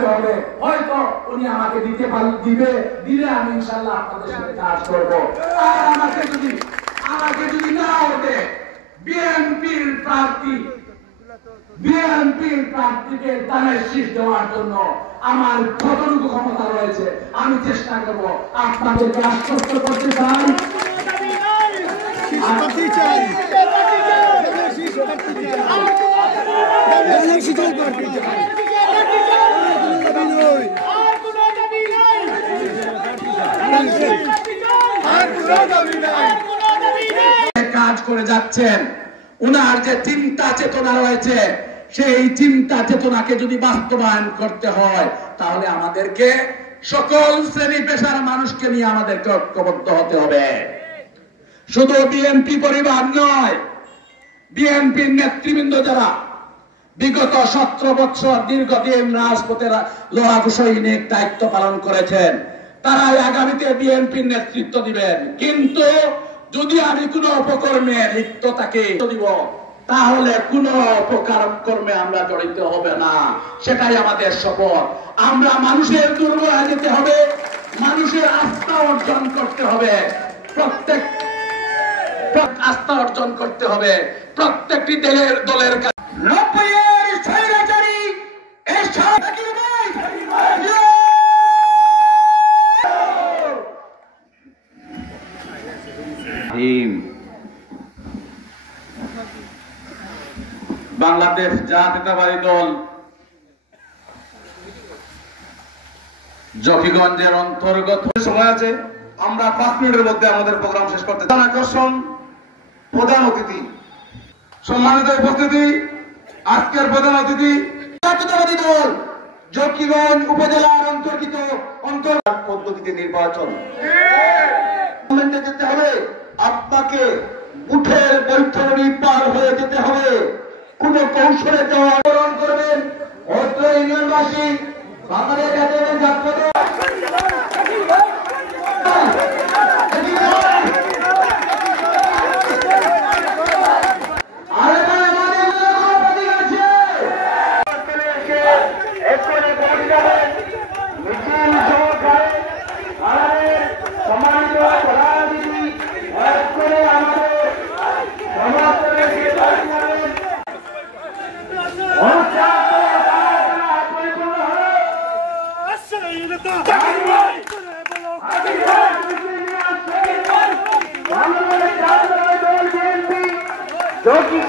হিসাবে হবে, হয়তো উনি আমাকে দিলে আমি ইনশাআল্লাহ আপনাদের সাথে কাজ করব। আর আমাকে যদি না ওঠে বিএনপির প্রার্থীকে দানের শীষ দেওয়ার জন্য আমার যতটুকু ক্ষমতা রয়েছে আমি চেষ্টা করব। আপনাদেরকে আশ্বস্ত করতে চাই কাজ করে যাচ্ছেন। উনার যে চিন্তা চেতনা রয়েছে সেই চিন্তা চেতনাকে যদি বাস্তবায়ন করতে হয় তাহলে আমাদেরকে সকল শ্রেণী পেশার মানুষকে নিয়ে আমাদেরকে ঐক্যবদ্ধ হতে হবে। শুধু বিএনপি পরিবার নয়, বিএনপির নেতৃবৃন্দ যারা বিগত 17 বছর দীর্ঘদিন রাজপথের লড়াকু সৈনিক দায়িত্ব পালন করেছেন, তারাই আগামীতে বিএনপির নেতৃত্ব দিবেন। কিন্তু যদি আমি কোন অপকর্মে লিপ্ত তাকে দিব তাহলে কোন অপকার কর্মে আমরা জড়িত হবে না, সেটাই আমাদের শপথ। আমরা মানুষের দুর্বল হয়ে যেতে হবে, মানুষের আস্থা অর্জন করতে হবে, আস্থা অর্জন করতে হবে প্রত্যেকটি দলের কাছে। বাংলাদেশ জাতীয়তাবাদী দল জকিগঞ্জের অন্তর্গত সময় আছে, আমরা 5 মিনিটের মধ্যে আমাদের প্রোগ্রাম শেষ করতে চাই। আকর্ষণ প্রধান অতিথি, সম্মানিত উপস্থিতি, আজকের প্রধান অতিথি জাতীয়তাবাদী দল জকিগঞ্জ উপজেলার অন্তর্গত পদ্ধতিতে নির্বাচন যেতে হবে। আপনাকে উঠের বৈঠকি পার হয়ে যেতে হবে, কোন কৌশলে আন্দোলন করবেন। অত্র ইউনিয়নবাসী বাংলাদেশ জাতীয় ছাত্র Jogi,